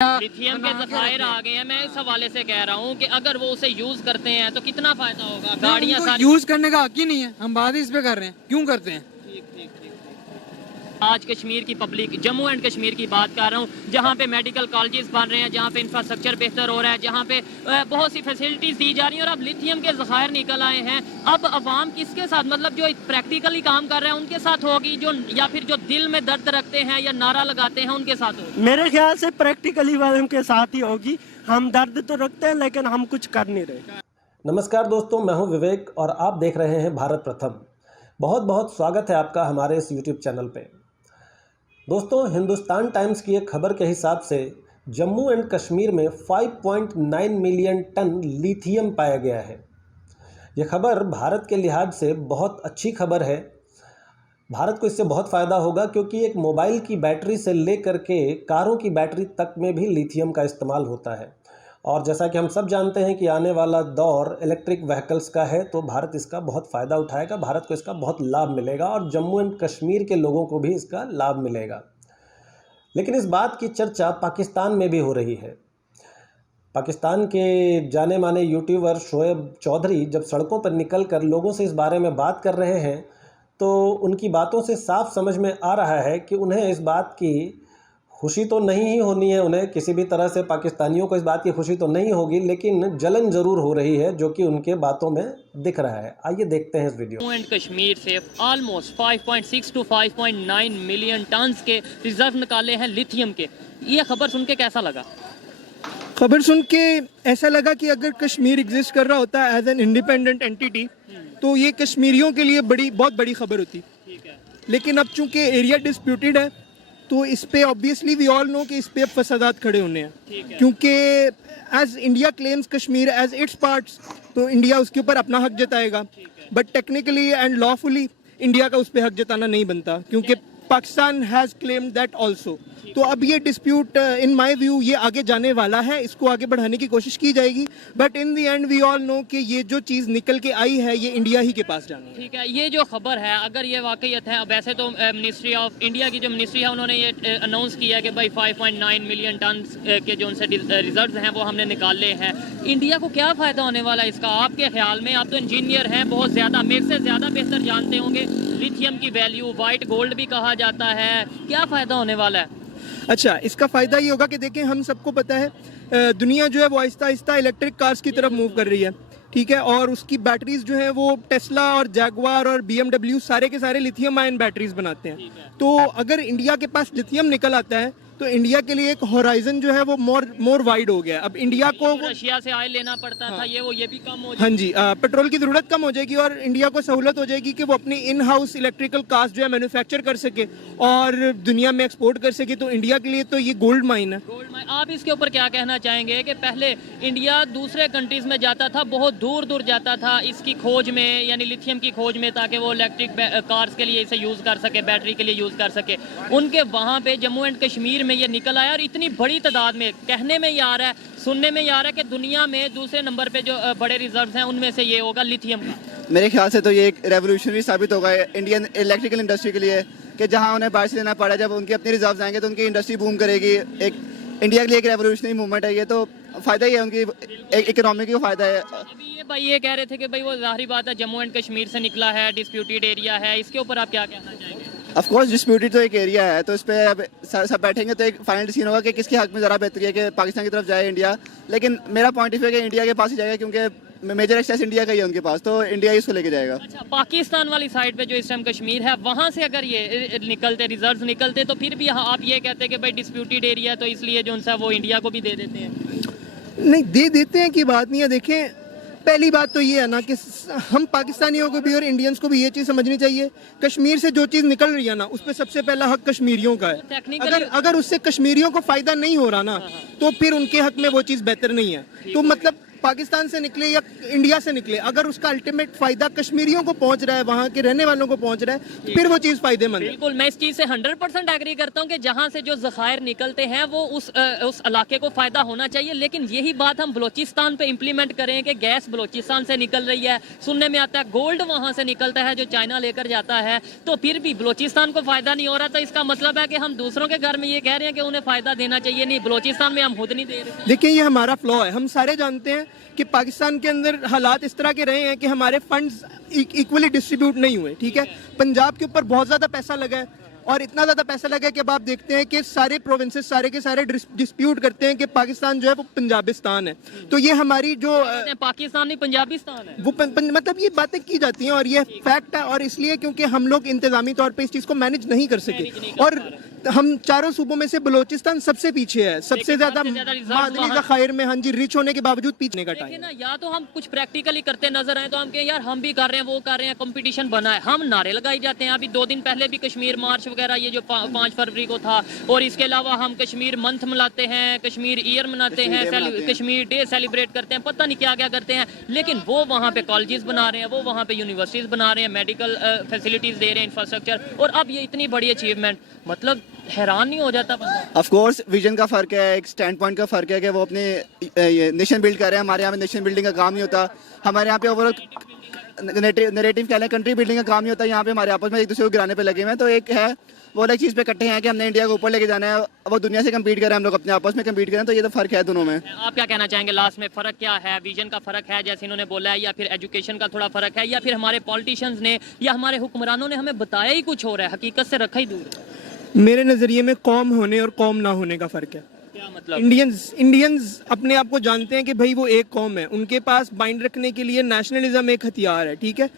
Lithium के ज़खायर आ गए हैं। मैं इस हवाले से कह रहा हूँ कि अगर वो उसे यूज करते हैं तो कितना फायदा होगा। गाड़ियाँ सारी यूज करने का हक ही नहीं है, हम बात इस पे कर रहे हैं, क्यों करते हैं। ठीक ठीक ठीक। आज कश्मीर की पब्लिक, जम्मू एंड कश्मीर की बात कर रहा हूँ, जहाँ पे मेडिकल कॉलेजेस बन रहे हैं, जहाँ पे इंफ्रास्ट्रक्चर बेहतर हो रहा है, जहाँ पे बहुत सी फैसिलिटीज दी जा रही हैं और अब लिथियम के ज़खायर निकल आए हैं। अब अवाम किसके साथ, मतलब जो प्रैक्टिकली काम कर रहे हैं उनके साथ होगी, जो या फिर जो दिल में दर्द रखते हैं या नारा लगाते हैं उनके साथ होगी। मेरे ख्याल से प्रैक्टिकली वालों के साथ ही होगी। हम दर्द तो रखते हैं लेकिन हम कुछ कर नहीं रहे। नमस्कार दोस्तों, मैं हूं विवेक और आप देख रहे हैं भारत प्रथम। बहुत बहुत स्वागत है आपका हमारे इस YouTube चैनल पे। दोस्तों, हिंदुस्तान टाइम्स की एक खबर के हिसाब से जम्मू एंड कश्मीर में 5.9 मिलियन टन लिथियम पाया गया है। यह खबर भारत के लिहाज से बहुत अच्छी खबर है। भारत को इससे बहुत फ़ायदा होगा क्योंकि एक मोबाइल की बैटरी से लेकर के कारों की बैटरी तक में भी लिथियम का इस्तेमाल होता है। और जैसा कि हम सब जानते हैं कि आने वाला दौर इलेक्ट्रिक व्हीकल्स का है, तो भारत इसका बहुत फ़ायदा उठाएगा, भारत को इसका बहुत लाभ मिलेगा और जम्मू एंड कश्मीर के लोगों को भी इसका लाभ मिलेगा। लेकिन इस बात की चर्चा पाकिस्तान में भी हो रही है। पाकिस्तान के जाने माने यूट्यूबर शोएब चौधरी जब सड़कों पर निकल कर लोगों से इस बारे में बात कर रहे हैं, तो उनकी बातों से साफ समझ में आ रहा है कि उन्हें इस बात की खुशी तो नहीं ही होनी है, उन्हें किसी भी तरह से पाकिस्तानियों को इस बात की खुशी तो नहीं होगी, लेकिन जलन ज़रूर हो रही है जो कि उनके बातों में दिख रहा है। आइए देखते हैं इस वीडियो। जम्मू एंड कश्मीर से ऑलमोस्ट 5.6 to 5.9 मिलियन टन के रिजर्व निकाले हैं लिथियम के। ये खबर सुन के कैसा लगा? खबर सुन के ऐसा लगा कि अगर कश्मीर एग्जिस्ट कर रहा होता एज एन इंडिपेंडेंट एंटिटी तो ये कश्मीरियों के लिए बहुत बड़ी खबर होती। ठीक है। लेकिन अब चूंकि एरिया डिस्प्यूटेड है तो इस पे ऑब्वियसली वी ऑल नो कि इस पे अब फसादात खड़े होने हैं, क्योंकि as India claims Kashmir as its parts, तो इंडिया उसके ऊपर अपना हक जताएगा, but technically and lawfully India का उस पर हक जताना नहीं बनता, क्योंकि Pakistan has claimed that also. तो अब ये डिस्प्यूट इन माय व्यू ये आगे जाने वाला है, इसको आगे बढ़ाने की कोशिश की जाएगी, but in the end we all know कि ये जो चीज़ निकल के आई है ये इंडिया ही के पास जानी है। ठीक है, ये जो खबर है अगर ये वाकईत है, वैसे तो मिनिस्ट्री ऑफ इंडिया की जो मिनिस्ट्री है उन्होंने ये अनाउंस किया है कि भाई 5.9 मिलियन टन के जो उनसे रिजर्व हैं वो हमने निकाले हैं। इंडिया को क्या फ़ायदा होने वाला है इसका आपके ख्याल में? आप तो इंजीनियर हैं, बहुत ज़्यादा, मेरे से ज़्यादा बेहतर जानते होंगे लिथियम की वैल्यू, वाइट गोल्ड भी कहा जाता है, क्या फ़ायदा होने वाला है? अच्छा, इसका फ़ायदा ये होगा कि देखें, हम सबको पता है दुनिया जो है वो आहिस्ता आहिस्ता इलेक्ट्रिक कार्स की तरफ मूव कर रही है, ठीक है, और उसकी बैटरीज जो है वो टेस्ला और जैगवार और BMW सारे के सारे लिथियम आयन बैटरीज बनाते हैं। तो अगर इंडिया के पास लिथियम निकल आता है तो इंडिया के लिए एक होराइजन जो है वो मोर वाइड हो गया। अब इंडिया को रशिया से ऑयल लेना पड़ता था, ये भी कम हो जाएगी। हाँ जी, पेट्रोल की ज़रूरत कम हो जाएगी और इंडिया को सहूलत हो जाएगी कि वो अपनी इन हाउस इलेक्ट्रिकल कार्स जो है मैन्युफैक्चर कर सके और दुनिया में एक्सपोर्ट कर सके। तो इंडिया के लिए तो ये गोल्ड माइन है। Gold mine. आप इसके ऊपर क्या कहना चाहेंगे कि पहले इंडिया दूसरे कंट्रीज में जाता था, बहुत दूर दूर जाता था इसकी खोज में, यानी लिथियम की खोज में, ताकि वो इलेक्ट्रिक कार्स के लिए इसे यूज़ कर सके, बैटरी के लिए यूज़ कर सके। उनके वहाँ पे जम्मू एंड कश्मीर में ये निकल आया और इतनी बड़ी तादाद में, कहने में ये आ रहा है, सुनने में ये आ रहा है कि दुनिया में दूसरे नंबर पे जो बड़े रिजर्व्स हैं उनमें से ये होगा लिथियम का। मेरे ख्याल से तो ये एक रेवोल्यूशनरी साबित होगा इंडियन इलेक्ट्रिकल इंडस्ट्री के लिए, कि जहां उन्हें बाहर से लेना पड़ा, जब उनकी अपनी रिजर्व्स आएंगे तो उनकी इंडस्ट्री बूम करेगी। एक इंडिया के लिए एक रेवोल्यूशनरी मूवमेंट है ये, तो फ़ायदा ही है, उनकी एक इकोनॉमी को फ़ायदा है। अभी ये भाई ये कह रहे थे कि भाई वो ज़ाहिर बात है जम्मू एंड कश्मीर से निकला है, डिस्प्यूटेड एरिया है, इसके ऊपर आप क्या कहना चाहेंगे? ऑफ कोर्स डिस्प्यूटेड तो एक एरिया है, तो इस पर अब सब बैठेंगे तो एक फाइनल डिसीजन होगा कि किसके हक में ज़रा बेहतरी है, कि पाकिस्तान की तरफ जाए इंडिया। लेकिन मेरा पॉइंट ऑफ व्यू है कि इंडिया के पास ही जाएगा, क्योंकि मेजर एक्सेस इंडिया का ही है उनके पास, तो इंडिया ही इसको लेके जाएगा। अच्छा, पाकिस्तान वाली साइड पे जो इस टाइम कश्मीर है, वहाँ से अगर ये निकलते, रिजर्व्स निकलते, तो फिर भी आप ये कहते हैं कि भाई डिस्प्यूटेड एरिया है तो इसलिए जो उनसे वो इंडिया को भी दे देते हैं? नहीं, दे देते हैं की बात नहीं है। देखें, पहली बात तो ये है ना कि हम पाकिस्तानियों को भी और इंडियंस को भी ये चीज़ समझनी चाहिए, कश्मीर से जो चीज़ निकल रही है ना उस पर सबसे पहला हक कश्मीरियों का है। अगर उससे कश्मीरियों को फ़ायदा नहीं हो रहा ना तो फिर उनके हक में वो चीज़ बेहतर नहीं है। तो मतलब पाकिस्तान से निकले या इंडिया से निकले, अगर उसका अल्टीमेट फायदा कश्मीरियों को पहुंच रहा है, वहां के रहने वालों को पहुंच रहा है, तो फिर वो चीज फायदेमंद है। बिल्कुल, मैं इस चीज से 100% एग्री करता हूं कि जहां से जो ज़खायर निकलते हैं वो उस इलाके को फायदा होना चाहिए। लेकिन यही बात हम बलोचिस्तान पे इंप्लीमेंट करें कि गैस बलोचिस्तान से निकल रही है, सुनने में आता है गोल्ड वहां से निकलता है जो चाइना लेकर जाता है, तो फिर भी बलोचिस्तान को फायदा नहीं हो रहा, तो इसका मतलब है कि हम दूसरों के घर में ये कह रहे हैं कि उन्हें फायदा देना चाहिए। नहीं, बलोचिस्तान में हम खुद नहीं दे रहे। देखिए, ये हमारा फ्लॉ है। हम सारे जानते हैं कि पाकिस्तान के अंदर हालात इस तरह के रहे हैं कि हमारे फंड्स इक्वली डिस्ट्रीब्यूट नहीं हुए। ठीक है, पंजाब के ऊपर बहुत ज्यादा पैसा लगा है, और इतना ज्यादा पैसा लगा है कि अब आप देखते हैं कि सारे प्रोविंसेस सारे के सारे डिस्प्यूट करते हैं कि पाकिस्तान जो है वो पंजाबिस्तान है। तो ये हमारी जो पाकिस्तान नहीं पंजाबिस्तान है, वो मतलब ये बातें की जाती हैं, और ये फैक्ट है। और इसलिए क्योंकि हम लोग इंतजामी तौर पे इस चीज को मैनेज नहीं कर सके, और हम चारों सूबों में से बलोचिस्तान सबसे पीछे है, सबसे ज्यादा मादनी ज़खायर में, हाँ जी, रिच होने के बावजूद पीछने का टाइम ना। या तो हम कुछ प्रैक्टिकली करते नजर आए तो हम कहें यार हम भी कर रहे हैं, वो कर रहे हैं, कंपटीशन बना है, हम नारे लगाई जाते हैं। अभी 2 दिन पहले भी कश्मीर मार्च वगैरह ये जो 5 फरवरी को था, और इसके अलावा हम कश्मीर मंथ मनाते हैं, कश्मीर ईयर मनाते हैं, कश्मीर डे सेलिब्रेट करते हैं, पता नहीं क्या क्या करते हैं। लेकिन वो वहाँ पे कॉलेजेस बना रहे हैं, वो वहाँ पे यूनिवर्सिटीज बना रहे हैं, मेडिकल फैसिलिटीज दे रहे हैं, इंफ्रास्ट्रक्चर, और अब ये इतनी बड़ी अचीवमेंट, मतलब हैरान नहीं हो जाता बंदा। ऑफ कोर्स विजन का फ़र्क है, एक स्टैंड पॉइंट का फ़र्क है कि वो अपने नेशन बिल्ड कर रहे हैं। हमारे यहाँ पे नेशन बिल्डिंग का काम नहीं होता, हमारे यहाँ पे ओवरऑल नैरेटिव कह लें कंट्री बिल्डिंग का काम नहीं होता। यहाँ पे हमारे आपस में एक दूसरे को गिराने पे लगे हुए हैं। तो एक है वो अलग चीज़ पे इकट्ठे हैं कि हमने इंडिया को ऊपर लेके जाना है, वो दुनिया से कम्पीट करें, हम लोग अपने आपस में कम्पीट करें। तो ये तो फ़र्क है दोनों में। आप क्या कहना चाहेंगे लास्ट में, फ़र्क क्या है? विजन का फ़र्क है जैसे इन्होंने बोला है, या फिर एजुकेशन का थोड़ा फ़र्क है, या फिर हमारे पॉलिटिशियंस ने या हमारे हुक्मरानों ने हमें बताया ही कुछ हो रहा है, हकीकत से रखा ही दूर है? मेरे नज़रिए में कौम होने और कौम ना होने का फ़र्क है। क्या मतलब? इंडियंस अपने आप को जानते हैं कि भाई वो एक कौम है, उनके पास बाइंड रखने के लिए नेशनलिज्म एक हथियार है। ठीक है,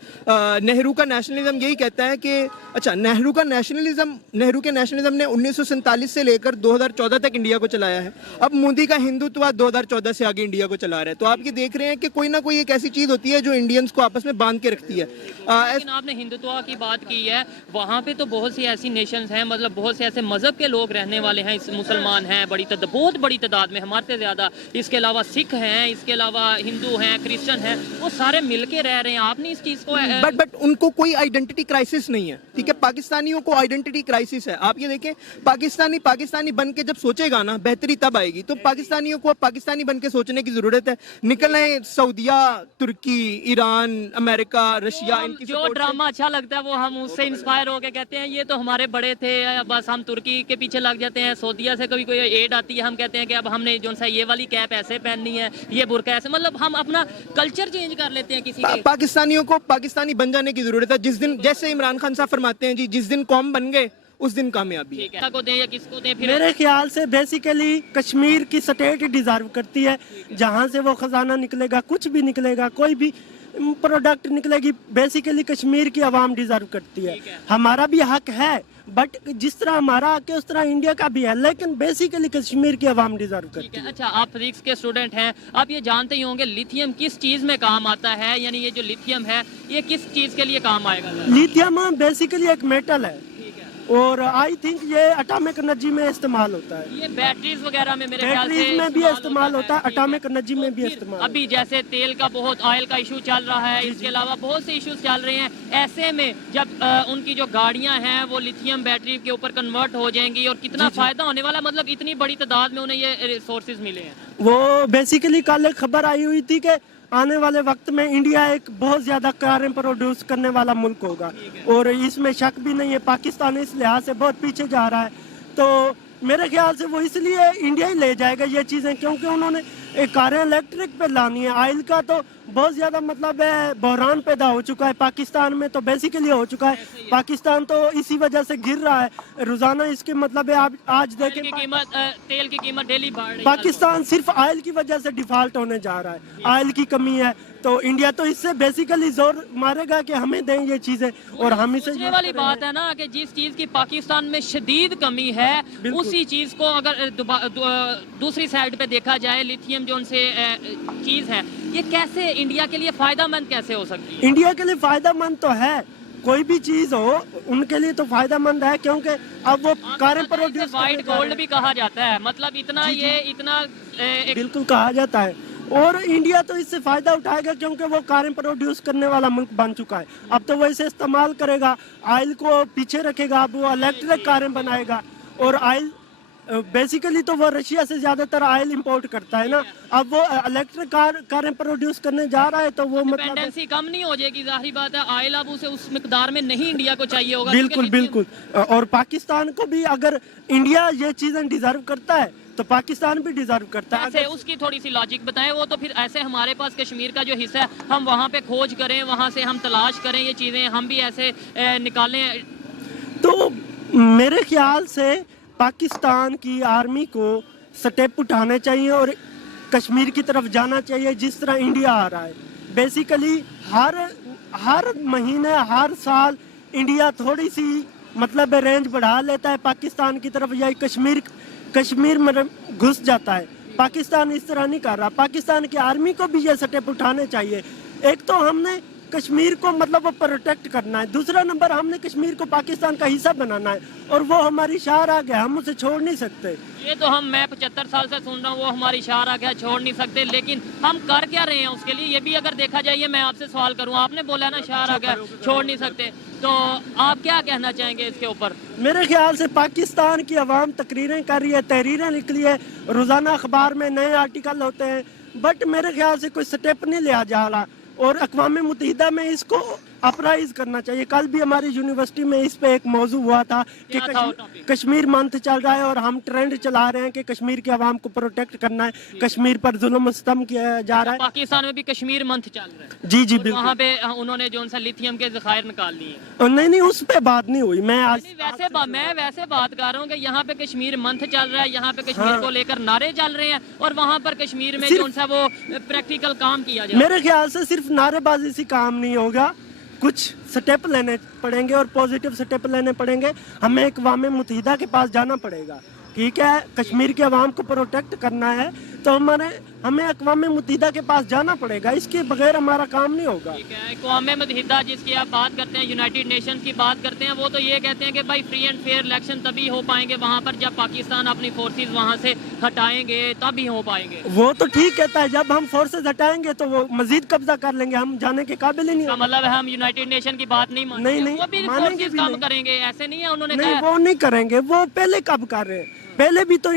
नेहरू का नेशनलिज्म यही कहता है कि अच्छा, नेहरू के नेशनलिज्म ने 1947 से लेकर 2014 तक इंडिया को चलाया है। अब मोदी का हिंदुत्व 2014 से आगे इंडिया को चला रहा है। तो आप ये देख रहे हैं कि कोई ना कोई एक ऐसी चीज़ होती है जो इंडियंस को आपस में बांध के रखती है। लेकिन आपने हिंदुत्व की बात की है, वहाँ पे तो बहुत सी ऐसी नेशंस हैं, मतलब बहुत से ऐसे मजहब के लोग रहने वाले हैं, मुसलमान हैं बहुत बड़ी तादाद में, हमारे से ज़्यादा। इसके अलावा सिख हैं, इसके अलावा हिंदू हैं, क्रिश्चियन हैं, वो सारे मिलके रह रहे हैं। आपने इस चीज़ को बट उनको कोई आइडेंटिटी क्राइसिस नहीं है। ठीक है, पाकिस्तानियों को आइडेंटिटी क्राइसिस है। आप ये देखें, पाकिस्तानी बन के जब सोचेगा ना, बेहतरी तब आएगी। तो पाकिस्तानियों को पाकिस्तानी बन के सोचने की जरूरत है। निकलना है सऊदिया, तुर्की, ईरान, अमेरिका, रशिया, इनकी जो ड्रामा अच्छा लगता है वो हम उससे इंस्पायर होकर कहते हैं ये तो हमारे बड़े थे, बस हम तुर्की के पीछे लग जाते हैं। सऊदिया से कभी कोई एड आती है, हम कहते हैं कि अब हमने जो सा ये वाली कैप ऐसे पहननी है, ये बुर्का ऐसे, मतलब हम अपना कल्चर चेंज कर लेते हैं किसी के। पाकिस्तानियों को पाकिस्तानी बन जाने की जरूरत है। जिस दिन, जैसे इमरान खान साहब फरमाते हैं जी, जिस दिन कौम बन गए उस दिन कामयाबी है। ठीक है, को दें या किसको दें? फिर मेरे ख्याल से बेसिकली कश्मीर की स्टेट डिजर्व करती है, जहाँ से वो खजाना निकलेगा, कुछ भी निकलेगा, कोई भी प्रोडक्ट निकलेगी, बेसिकली कश्मीर की आवाम डिजर्व करती है। हमारा भी हक है, बट जिस तरह हमारा हक है उस तरह इंडिया का भी है, लेकिन बेसिकली कश्मीर की आवाम डिजर्व करती है। अच्छा, आप फिजिक्स के स्टूडेंट हैं, आप ये जानते ही होंगे लिथियम किस चीज़ में काम आता है, यानी ये जो लिथियम है ये किस चीज़ के लिए काम आएगा? लिथियम बेसिकली एक मेटल है, और आई थिंक ये एटॉमिक एनर्जी में इस्तेमाल होता है। ये बैटरीज वगैरह में मेरे ख्याल से बैटरीज में भी इस्तेमाल होता है, एटॉमिक एनर्जी में भी इस्तेमाल। अभी जैसे तेल का बहुत, ऑयल का इशू चल रहा है, इसके अलावा बहुत से इश्यूज चल रहे हैं। ऐसे में जब उनकी जो गाड़ियां हैं वो लिथियम बैटरी के ऊपर कन्वर्ट हो जाएंगी, और कितना फायदा होने वाला, मतलब इतनी बड़ी तादाद में उन्हें ये रिसोर्सेज मिले हैं। वो बेसिकली कल एक खबर आई हुई थी कि आने वाले वक्त में इंडिया एक बहुत ज़्यादा कारें प्रोड्यूस करने वाला मुल्क होगा, और इसमें शक भी नहीं है। पाकिस्तान इस लिहाज से बहुत पीछे जा रहा है, तो मेरे ख्याल से वो इसलिए इंडिया ही ले जाएगा ये चीज़ें, क्योंकि उन्होंने कारें इलेक्ट्रिक पे लानी है। ऑयल का तो बहुत ज़्यादा मतलब है बहरान पैदा हो चुका है पाकिस्तान में, तो बेसिकली हो चुका है। पाकिस्तान तो इसी वजह से गिर रहा है रोज़ाना। इसके मतलब है आप आज देखें तेल की कीमत डेली बढ़ रही है। पाकिस्तान सिर्फ ऑयल की वजह से डिफॉल्ट होने जा रहा है, ऑयल की कमी है। तो इंडिया तो इससे बेसिकली जोर मारेगा कि हमें दें ये चीज़ें, और हम इसे। ये वाली बात है ना कि जिस चीज़ की पाकिस्तान में शदीद कमी है, उसी चीज़ को अगर दूसरी साइड पे देखा जाए, लिथियम जो उनसे चीज़ है, ये कैसे इंडिया के लिए फ़ायदेमंद कैसे हो सकती है? इंडिया के लिए फ़ायदेमंद तो है, कोई भी चीज़ हो उनके लिए तो फ़ायदेमंद है, क्योंकि अब वो कारें प्रोड्यूस, व्हाइट गोल्ड भी कहा जाता है, मतलब इतना ये इतना बिल्कुल कहा जाता है। और इंडिया तो इससे फायदा उठाएगा क्योंकि वो कारें प्रोड्यूस करने वाला मुल्क बन चुका है। अब तो वो इसे इस्तेमाल करेगा, ऑयल को पीछे रखेगा, अब वो इलेक्ट्रिक कारें बनाएगा। और ऑयल बेसिकली तो वो रशिया से ज्यादातर ऑयल इंपोर्ट करता है ना, अब वो इलेक्ट्रिक कारें प्रोड्यूस करने जा रहा है तो वो मतलब डिपेंडेंसी कम नहीं हो जाएगी? जाहिर बात है ऑयल अब उसे उस मिकदार में नहीं इंडिया को चाहिए होगा। बिल्कुल बिल्कुल। और पाकिस्तान को भी अगर इंडिया ये चीजें डिजर्व करता है तो पाकिस्तान भी डिजर्व करता है। ऐसे उसकी थोड़ी सी लॉजिक बताएं। वो तो फिर ऐसे हमारे पास कश्मीर का जो हिस्सा है हम वहाँ पे खोज करें, वहाँ से हम तलाश करें ये चीजें, हम भी ऐसे निकालें। तो मेरे ख्याल से पाकिस्तान की आर्मी को स्टेप उठाने चाहिए और कश्मीर की तरफ जाना चाहिए जिस तरह इंडिया आ रहा है। बेसिकली हर महीने हर साल इंडिया थोड़ी सी मतलब रेंज बढ़ा लेता है पाकिस्तान की तरफ, या कश्मीर में घुस जाता है। पाकिस्तान इस तरह नहीं कर रहा। पाकिस्तान की आर्मी को भी ये स्टेप उठाने चाहिए। एक तो हमने कश्मीर को मतलब वो प्रोटेक्ट करना है, दूसरा नंबर हमने कश्मीर को पाकिस्तान का हिस्सा बनाना है और वो हमारी शार आ गया, हम उसे छोड़ नहीं सकते। ये तो मैं 75 साल से सुन रहा हूँ, वो हमारी शार आ गया, छोड़ नहीं सकते, लेकिन हम कर क्या रहे हैं उसके लिए? ये भी अगर देखा जाए, मैं आपसे सवाल करूँ, आपने बोला ना शार आ गया, छोड़ नहीं सकते, तो आप क्या कहना चाहेंगे इसके ऊपर? मेरे ख्याल से पाकिस्तान की आवाम तकरीरें कर रही है, तहरीरें लिख रही है, रोजाना अखबार में नए आर्टिकल होते हैं, बट मेरे ख्याल से कोई स्टेप नहीं लिया जा रहा और अक़वाम मुत्तहिदा में इसको अपराइज करना चाहिए। कल भी हमारी यूनिवर्सिटी में इस पे एक मौजू हुआ था कि कश्मीर मंथ चल रहा है और हम ट्रेंड चला रहे हैं कि कश्मीर की आवाम को प्रोटेक्ट करना है, कश्मीर पर जुल्म सितम किया जा रहा है। पाकिस्तान में भी कश्मीर मंथ चल रहा है? जी जी बिल्कुल। वहाँ पे उन्होंने जो सा लिथियम के ज़खायर निकाल लिए। नहीं, उस पे बात नहीं हुई। मैं वैसे बात कर रहा हूँ कि यहाँ पे कश्मीर मंथ चल रहा है, यहाँ पे कश्मीर को लेकर नारे चल रहे हैं और वहाँ पर कश्मीर में जो सा वो प्रैक्टिकल काम किया जाए। मेरे ख्याल से सिर्फ नारेबाजी से काम नहीं होगा, कुछ स्टेप लेने पड़ेंगे और पॉजिटिव स्टेप लेने पड़ेंगे। हमें अक़वाम मुत्तहिदा के पास जाना पड़ेगा। ठीक है, कश्मीर के अवाम को प्रोटेक्ट करना है तो हमें अक़वाम मुत्तहिदा के पास जाना पड़ेगा, इसके बगैर हमारा काम नहीं होगा। ठीक है, अक़वाम मुत्तहिदा जिसकी आप बात करते हैं, यूनाइटेड नेशंस की बात करते हैं, वो तो ये कहते हैं कि भाई फ्री एंड फेयर इलेक्शन तभी हो पाएंगे वहाँ पर जब पाकिस्तान अपनी फोर्सेज वहाँ से हटाएंगे, तभी हो पाएंगे। वो तो ठीक कहता है, जब हम फोर्सेज हटाएंगे तो वो मजीद कब्जा कर लेंगे, हम जाने के काबिल ही नहीं। मतलब हम यूनाइटेड नेशन की बात नहीं मानते? नहीं, वो भी मानेंगे भी काम नहीं। करेंगे, ऐसे नहीं है उन्होंने नहीं, कहा। वो नहीं करेंगे। वो पहले कब कर रहे हैं? पहले भी तो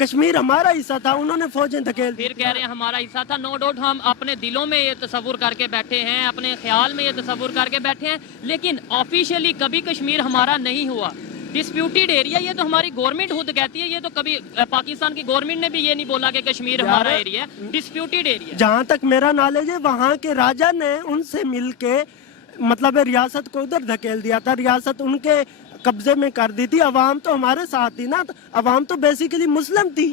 कश्मीर हमारा हिस्सा था, उन्होंने फौजें धकेल दी। फिर कह रहे हैं हमारा हिस्सा था। नो डाउट हम अपने दिलों में ये तस्वुर करके बैठे हैं, अपने ख्याल में ये तस्वुर करके बैठे हैं, लेकिन ऑफिशियली कभी कश्मीर हमारा नहीं हुआ। डिस्प्यूटेड एरिया, ये तो हमारी गवर्नमेंट खुद कहती है, ये तो कभी पाकिस्तान की गवर्नमेंट ने भी ये नहीं बोला कि कश्मीर हमारा एरिया है, डिस्प्यूटेड एरिया। जहाँ तक मेरा नॉलेज है, वहाँ के राजा ने उनसे मिलके मतलब रियासत को उधर धकेल दिया था, रियासत उनके कब्जे में कर दी थी। अवाम तो हमारे साथ थी ना, अवाम तो बेसिकली मुस्लिम थी।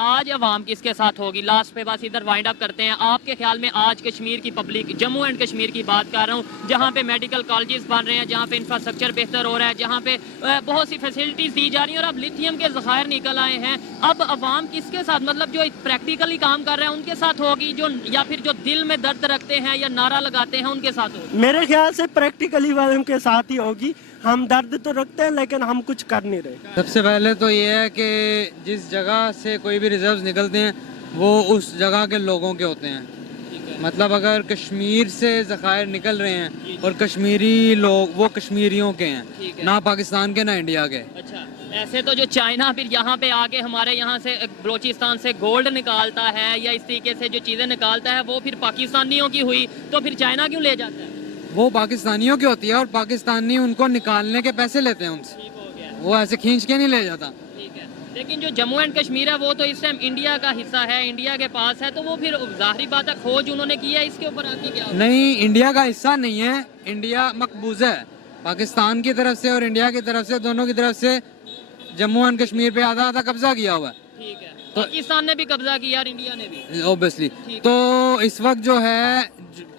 आज अवाम किसके साथ होगी? लास्ट पे बस इधर वाइंड अप करते हैं। आपके ख्याल में आज कश्मीर की पब्लिक, जम्मू एंड कश्मीर की बात कर रहा हूँ, जहाँ पे मेडिकल कॉलेजेस बन रहे हैं, जहाँ पे इंफ्रास्ट्रक्चर बेहतर हो रहा है, जहाँ पे बहुत सी फैसिलिटीज दी जा रही हैं और अब लिथियम के ज़खायर निकल आए हैं, अब अवाम किसके साथ, मतलब जो प्रैक्टिकली काम कर रहे हैं उनके साथ होगी, जो या फिर जो दिल में दर्द रखते हैं या नारा लगाते हैं उनके साथ होगी? मेरे ख्याल से प्रैक्टिकली वालों के साथ ही होगी। हम दर्द तो रखते हैं लेकिन हम कुछ कर नहीं रहे। सबसे पहले तो ये है कि जिस जगह से कोई भी रिजर्व्स निकलते हैं वो उस जगह के लोगों के होते हैं। मतलब अगर कश्मीर से ज़खायर निकल रहे हैं और कश्मीरी लोग, वो कश्मीरियों के हैं, ना पाकिस्तान के ना इंडिया के। अच्छा, ऐसे तो जो चाइना फिर यहाँ पे आके हमारे यहाँ से बलोचिस्तान से गोल्ड निकालता है या इस तरीके से जो चीज़ें निकालता है, वो फिर पाकिस्तानियों की हुई, तो फिर चाइना क्यों ले जाता है? वो पाकिस्तानियों की होती है और पाकिस्तानी उनको निकालने के पैसे लेते हैं उनसे, ठीक हो गया। वो ऐसे खींच के नहीं ले जाता। ठीक है, लेकिन जो जम्मू एंड कश्मीर है वो तो इस टाइम इंडिया का हिस्सा है, इंडिया के पास है, तो वो फिर जाहिर बात है खोज उन्होंने की है, इसके ऊपर आपकी क्या? नहीं, इंडिया का हिस्सा नहीं है, इंडिया मकबूजा है। पाकिस्तान की तरफ से और इंडिया की तरफ से, दोनों की तरफ से जम्मू एंड कश्मीर पे आधा आधा कब्जा किया हुआ है। ठीक है, पाकिस्तान ने भी कब्जा किया और इंडिया ने भी, ऑब्वियसली। तो इस वक्त जो है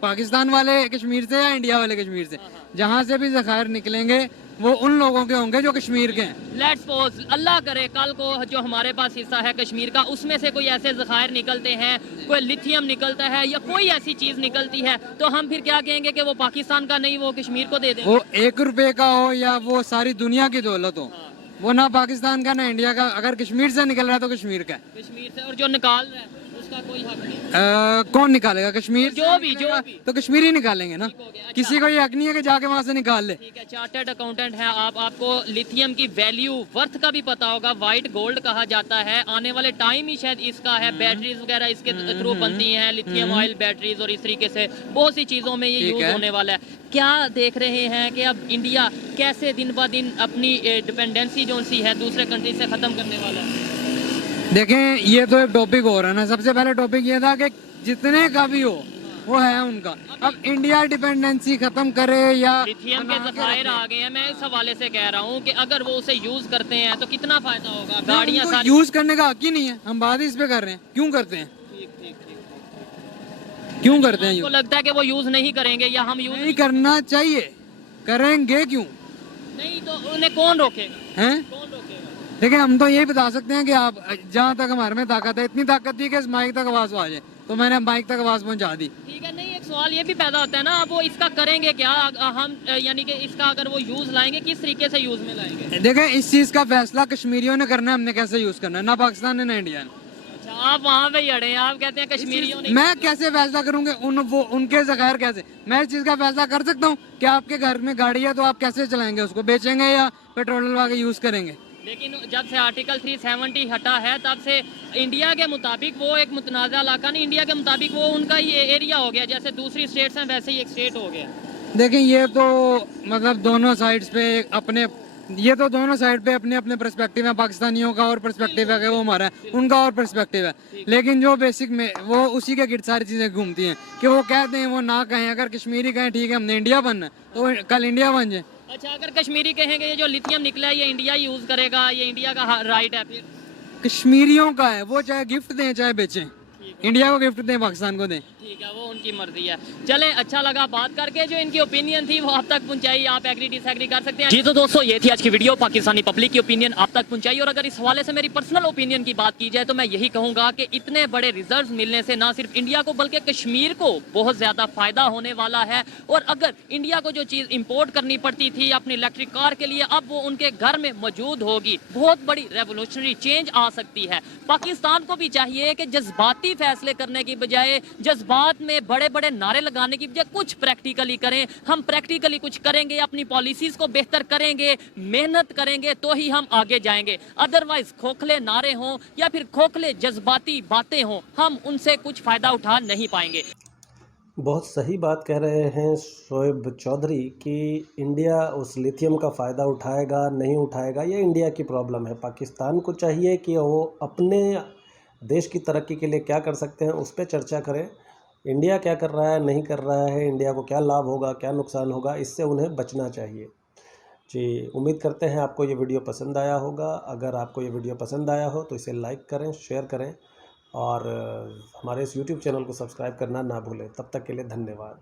पाकिस्तान वाले कश्मीर से या इंडिया वाले कश्मीर से, जहाँ से भी ज़खायर निकलेंगे वो उन लोगों के होंगे जो कश्मीर के हैं। लेट्स सपोज अल्लाह करे कल को जो हमारे पास हिस्सा है कश्मीर का, उसमें से कोई ऐसे ज़खायर निकलते हैं, कोई लिथियम निकलता है या कोई ऐसी चीज़ निकलती है, तो हम फिर क्या कहेंगे कि वो पाकिस्तान का नहीं, वो कश्मीर को दे दें? वो 1 रुपए का हो या वो सारी दुनिया की दौलत हो, वो ना पाकिस्तान का ना इंडिया का, अगर कश्मीर से निकल रहा है तो कश्मीर का है। कश्मीर से, और जो निकाल रहा है उसका कोई हक नहीं। कौन निकालेगा? कश्मीर से जो भी निकालेगा, तो कश्मीरी निकालेंगे ना। किसी को ये हक नहीं है कि जाके वहां से निकाल ले। ठीक है, चार्टर्ड अकाउंटेंट है आप, आपको लिथियम की वैल्यू वर्थ का भी पता होगा। वाइट गोल्ड कहा जाता है, आने वाले टाइम ही शायद इसका है। बैटरीज वगैरह इसके थ्रू बनती हैं, लिथियम ऑयल बैटरीज, और इस तरीके से बहुत सी चीजों में ये ठीक यूज है। होने वाला है। क्या देख रहे हैं कि अब इंडिया कैसे दिन ब दिन अपनी डिपेंडेंसी जो सी है दूसरे कंट्री से खत्म करने वाला है? देखें, ये तो एक टॉपिक हो रहा है ना। सबसे पहले टॉपिक ये था कि जितने का भी हो वो है उनका। अब इंडिया डिपेंडेंसी खत्म करे या लिथियम के जखायर आ गए हैं, मैं इस हवाले से कह रहा हूँ कि अगर वो उसे यूज करते हैं तो कितना फायदा होगा। गाड़ियाँ सारी यूज करने का हक ही नहीं है। हम बात ही इस पे कर रहे हैं, क्यों करते हैं? ठीक ठीक ठीक। क्यों करते हैं आपको यूज? लगता है कि वो यूज नहीं करेंगे या हम यूज नहीं करना चाहिए, करेंगे क्यों? नहीं तो उन्हें कौन रोकेगा? हैं? कौन रोकेगा? देखिए, हम तो यही बता सकते हैं कि आप, जहाँ तक हमारे में ताकत है, इतनी ताकत थी कि इस माइक तक आवाज आ जाए, तो मैंने माइक तक आवाज पहुंचा दी। ठीक है, नहीं एक सवाल ये भी पैदा होता है ना, वो इसका करेंगे क्या? हम यानी कि इसका अगर वो यूज लाएंगे, किस तरीके से यूज में लाएंगे? देखें, इस चीज का फैसला कश्मीरियों ने करना है, हमने कैसे यूज करना है, ना पाकिस्तान ने ना इंडिया ने। अच्छा, आप वहाँ पे ही अड़े हैं, आप कहते हैं कश्मीरियों ने। मैं कैसे फैसला करूंगा? उनके जखायर कैसे? मैं इस चीज का फैसला कर सकता हूँ कि आपके घर में गाड़ी है तो आप कैसे चलाएंगे उसको? बेचेंगे या पेट्रोल डलवा के यूज करेंगे? लेकिन जब से आर्टिकल 370 हटा है तब से इंडिया के मुताबिक वो एक मुतनाज़ा इलाका नहीं, इंडिया के मुताबिक वो उनका ही एरिया हो गया। जैसे दूसरी स्टेट्स हैं वैसे ही एक स्टेट हो गया। देखें, ये तो मतलब दोनों साइड्स पे अपने, ये तो दोनों साइड पे अपने अपने पर्सपेक्टिव है। पाकिस्तानियों का और पर्सपेक्टिव है कि वो हमारा है, उनका और पर्सपेक्टिव है। लेकिन जो बेसिक में वो उसी के गिर्द सारी चीजें घूमती हैं कि वो कहते हैं वो ना कहें। अगर कश्मीरी कहें ठीक है हमने इंडिया बनना है, तो कल इंडिया बन जाए। अच्छा, अगर कश्मीरी कहेंगे ये जो लिथियम निकला है ये इंडिया यूज करेगा, ये इंडिया का राइट है, फिर कश्मीरियों का है, वो चाहे गिफ्ट दें चाहे बेचें, इंडिया को गिफ्ट दें, पाकिस्तान को दें। ठीक है, वो उनकी मर्जी है। चले, अच्छा लगा बात करके। जो इनकी ओपिनियन थी वो आप तक पहुंचाई, आप एग्री डिसएग्री कर सकते हैं। जी तो दोस्तों, ये थी आज की वीडियो, पाकिस्तानी पब्लिक की ओपिनियन आप तक पहुंचाई। और अगर इस हवाले से मेरी पर्सनल ओपिनियन की बात की जाए तो मैं यही कहूंगा कि इतने बड़े रिजर्व मिलने से ना सिर्फ इंडिया को बल्कि कश्मीर को बहुत ज्यादा फायदा होने वाला है। और अगर इंडिया को जो चीज इंपोर्ट करनी पड़ती थी अपनी इलेक्ट्रिक कार के लिए, अब वो उनके घर में मौजूद होगी। बहुत बड़ी रेवोल्यूशनरी चेंज आ सकती है। पाकिस्तान को भी चाहिए कि जज्बाती फैसले करने की बजाय, जज्बात में बड़े बड़े नारे लगाने की बजाय कुछ प्रैक्टिकली करें। हम प्रैक्टिकली कुछ करेंगे, अपनी पॉलिसीज को बेहतर करेंगे, मेहनत करेंगे तो ही हम आगे जाएंगे। अदरवाइज खोखले नारे हों या फिर खोखले जज्बाती बातें हों, हम उनसे कुछ फायदा उठा नहीं पाएंगे। बहुत सही बात कह रहे हैं शोएब चौधरी कि इंडिया उस लिथियम का फ़ायदा उठाएगा नहीं उठाएगा, ये इंडिया की प्रॉब्लम है। पाकिस्तान को चाहिए कि वो अपने देश की तरक्की के लिए क्या कर सकते हैं उस पर चर्चा करें। इंडिया क्या कर रहा है नहीं कर रहा है, इंडिया को क्या लाभ होगा क्या नुकसान होगा, इससे उन्हें बचना चाहिए। जी, उम्मीद करते हैं आपको ये वीडियो पसंद आया होगा। अगर आपको ये वीडियो पसंद आया हो तो इसे लाइक करें, शेयर करें और हमारे इस YouTube चैनल को सब्सक्राइब करना ना भूलें। तब तक के लिए धन्यवाद।